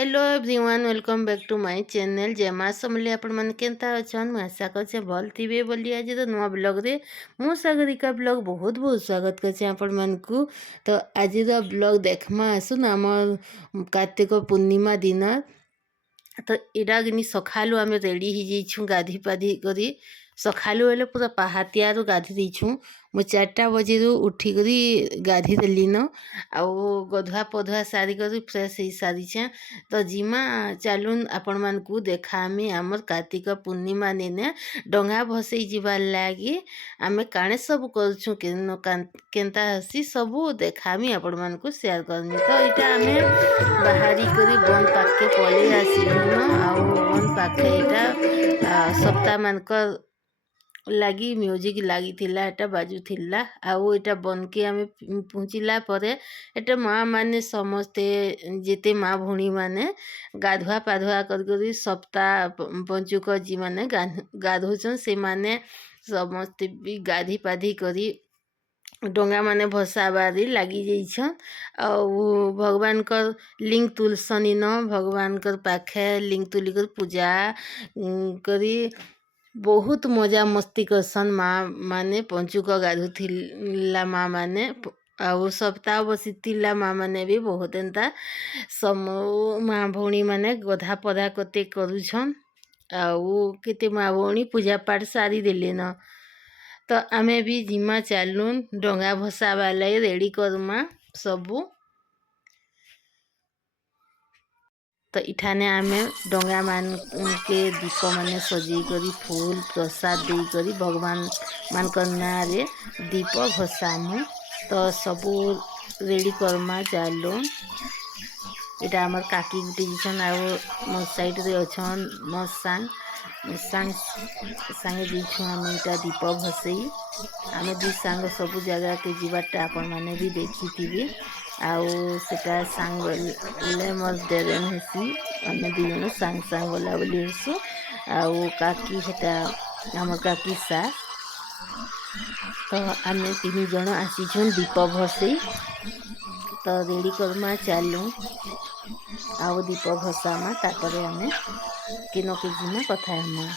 Hello everyone, welcome back to my channel. जय माँ समले आपण मैंने केन्ता अच्छन। मुझे आशा कर भल थे बोली आज तो नुआ ब्लॉग रे मु सागरिका ब्लॉग बहुत बहुत स्वागत कर आपण मानकू। तो आज ब्लॉग देखमा आसुन आम कार्तिक पूर्णिमा दिन। तो इटा कि सकालू आम रेडी हो जाइछू गाधी पाधी करी। सकालू बेले पूरा पहातियारू गाधी देछू। मु 4टा बजे उठिकी गाधी देली न आउ गधुआ पधुआ सारी कर फ्रेश हो सारी छे। तो जिमा चलून आपण मानकू देखामी आमर कार्तिक पूर्णिमा दिने डंगा भसई जीवार लगी आमे काणे सब करछू केनता हसी सबू देखामी आपण मानकू शेयर करमी। तो इटा आमे बाहरी करी बन पाके पलि आसिलु न आउ बन पाखे इटा सप्ताह मानकर लगी म्यूजिक लगी थिला एटा बाजू थिला आउ एटा बन के आमे पहुँचला परे एटा माँ माने समस्ते जेते माँ भूणी माने गाधुआ पाधुआ कर सप्ताह पंचुक जी माने गाधोचन से माने समस्ते भी गाधी पाधी करी डोंगा माने भसाबारी लगी जाइछन। आउ भगवान कर लिंग तुलसनी न भगवान कर पाखे लिंग तुली कर पूजा करी बहुत मजा मस्ती करसन माँ माने पंचुक गाधुला माँ माने आउ सप्ताह बसीला माँ माने भी बहुत एंता सम माँ भौणी माने गधा पधा कते करुछन आउ केते माँ भौणी पूजा पाठ सारी देले न। तो आमे भी जिमा चलून डंगा भसावा लाई रेडी करमा सबू। तो इठाने आमे डंगा मान के दीप माने सजे करी फूल प्रसाद दे करी भगवान मान करना रे दीप भसामु। तो सबू रेडी करमा चलून। इटा आमर काकी गुटी जीछन आउ मो साइड रे अछन मो सांग सांगे जीछू आमे इटा दीप भसई आमे दी सांग सबू जगह के जीवाटा आपण माने भी देखी थी आउ सेटा सांग ले मोर देरेन हेसी आमे दी जन सांग सांग बोला बोली हेसु आउ काकी हेटा आमर काकी सा। तो आमे 3 जन आसीछन दीप भसई। तो रेडी करमा चलू आउ दीप भसामा तापरे आमे किनो के जिमा कथा हमा।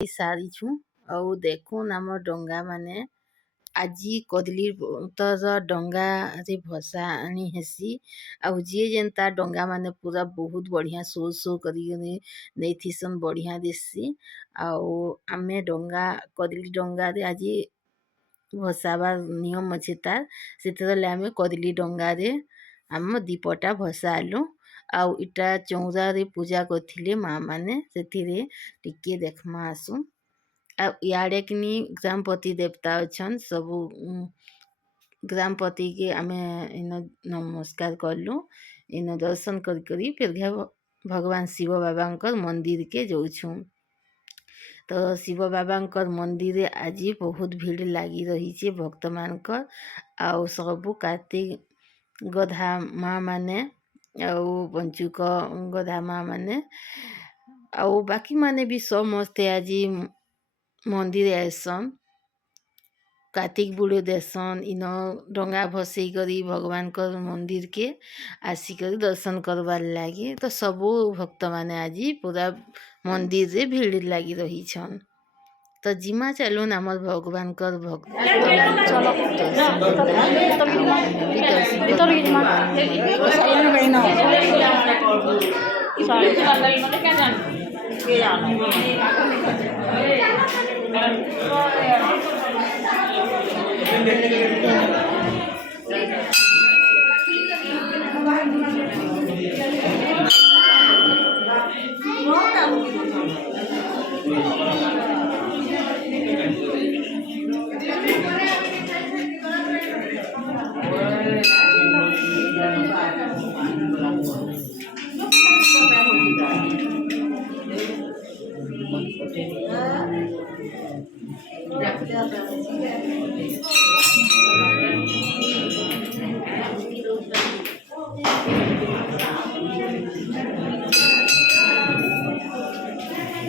सारिछु ଆଉ ଦେଖୁନ୍ ଆମର ଡଙ୍ଗା ମାନେ ଆଜି କଦଲି ପତର ଡଙ୍ଗାରେ ଭସାଣି ହେସି ଆଉ ଯିଏ ଯେନ୍ତା ଡଙ୍ଗା ମାନେ ପୁରା ବହୁତ ବଢ଼ିଆ ସୋ କରିକିରି ନେଇଥିସନ୍ ବଢ଼ିଆ ଦିଶସି ଆଉ ଆମେ ଡଙ୍ଗା କଦଲି ଡଙ୍ଗାରେ ଆଜି ଭସାବାର ନିୟମ ଅଛି ତାର ସେଥିରଲେ ଆମେ କଦଲି ଡଙ୍ଗାରେ ଆମ ଦୀପଟା ଭସାଲୁ ଆଉ ଇଟା ଚଉରାରେ ପୂଜା କରିଥିଲେ ମାଆ ମାନେ ସେଥିରେ ଟିକେ ଦେଖମା ଆସୁଁ ଆଉ ଇଆଡ଼େ କିନି ଗ୍ରାମପତି ଦେବତା ଅଛନ୍ ସବୁ ଗ୍ରାମପତି के ଆମେ ଇନ ନମସ୍କାର କଲୁ ଇନ ଦର୍ଶନ କରି ଫିର୍ ଘେ ଭଗବାନ ଶିବ ବାବାଙ୍କର ମନ୍ଦିର के ଯାଉଛୁଁ ତ ଶିବ ବାବାଙ୍କର ମନ୍ଦିରରେ ଆଜି ବହୁତ ଭିଡ଼ ଲାଗି ରହିଛି ଭକ୍ତମାନଙ୍କର ଆଉ ସବୁ କାର୍ତ୍ତିକ ଗଧା ମା' ମାନେ ଆଉ ପଞ୍ଚୁକ ଗଧା ମା' ମାନେ ଆଉ ବାକିମାନେ ବି ସମସ୍ତେ ଆଜି ମନ୍ଦିର ଆଏସନ୍ କାର୍ତ୍ତିକ ବୁଢ଼େ ଦେସନ୍ ଇନ ଡଙ୍ଗା ଭସେଇ କରି ଭଗବାନଙ୍କର ମନ୍ଦିରକେ ଆସିକରି ଦର୍ଶନ କରବାର୍ ଲାଗି ତ ସବୁ ଭକ୍ତମାନେ ଆଜି ପୁରା ମନ୍ଦିରରେ ଭିଡ଼ ଲାଗି ରହିଛନ୍ ତ ଜିମା ଚାଲୁନ୍ ଆମର ଭଗବାନଙ୍କର ଭକ୍ତ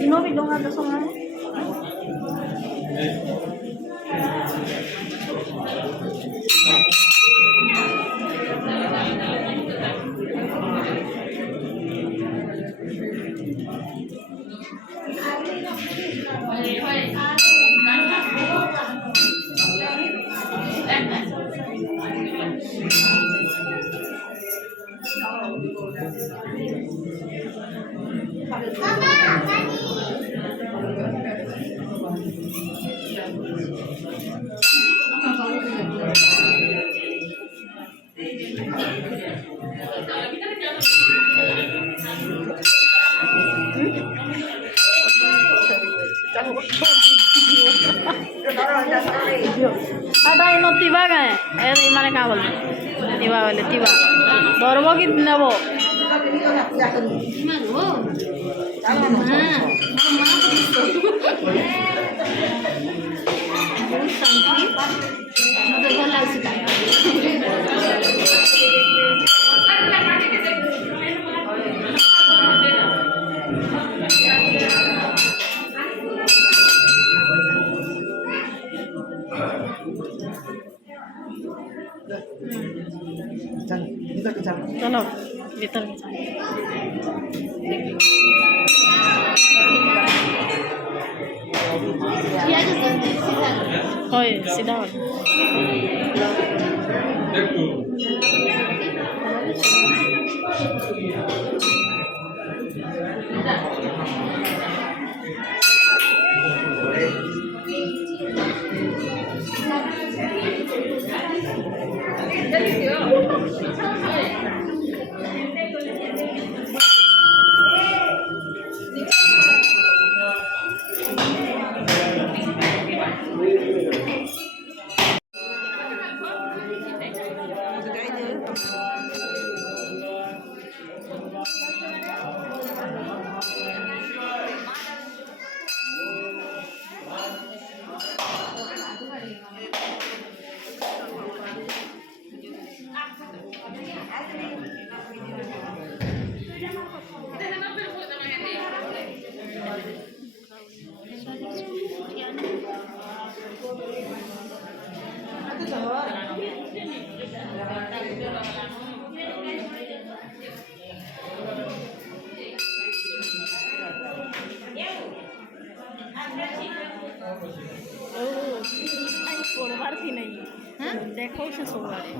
No vi dong ada songan. ada ino tiba kae mane ka bol tiba bole tiba dorbo ki nebo चलो भीतर होय सीधा ପଢ଼ବାର୍ଥି ନାଇଁ ଦେଖାଉଛେ ସବୁଆଡ଼େ।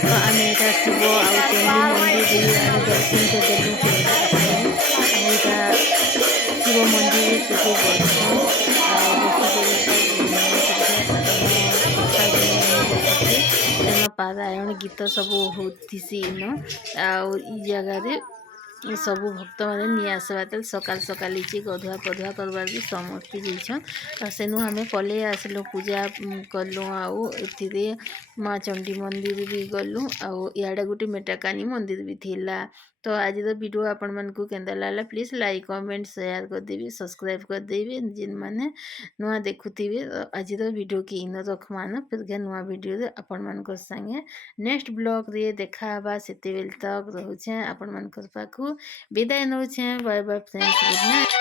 तो आम यहाँ शिव आउ चंडी मंदिर आम दर्शन करदेलु शिव मंदिर से पारायण गीत सब होतीसी इन आउ जगह ସବୁ ଭକ୍ତମାନେ ନି ଆସବା ତେଲ ସକାଳ ସକାଳ ହେଇଛି ଗଧୁଆ ପଧୁଆ କରବାର ବି ସମସ୍ତେ ଯାଇଛନ୍ ସେନୁ ଆମେ ପଲେଇ ଆସିଲୁ ପୂଜା କଲୁ ଆଉ ଏଥିରେ ମା ଚଣ୍ଡୀ ମନ୍ଦିର ବି ଗଲୁ ଆଉ ଇଆଡ଼େ ଗୋଟେ ମେଟାକାନି ମନ୍ଦିର ବି ଥିଲା। ତ ଆଜିର ଭିଡ଼ିଓ ଆପଣମାନଙ୍କୁ କେନ୍ତା ଲାଗଲା ପ୍ଲିଜ୍ ଲାଇକ୍ କମେଣ୍ଟ ସେୟାର କରିଦେବି ସବସ୍କ୍ରାଇବ୍ କରିଦେବି ଯେନ୍ମାନେ ନୂଆ ଦେଖୁଥିବେ ଆଜିର ଭିଡ଼ିଓ କି ଇନ ରଖମାନ ଫିର୍ ନୂଆ ଭିଡ଼ିଓରେ ଆପଣମାନଙ୍କ ସାଙ୍ଗେ ନେକ୍ସଟ ବ୍ଲଗ୍ରେ ଦେଖା ହେବା ସେତେବେଳେ ତକ୍ ରହୁଛେ ଆପଣମାନଙ୍କର ପାଖକୁ ବିଦାୟ ନେଉଛେ bye bye friends good night.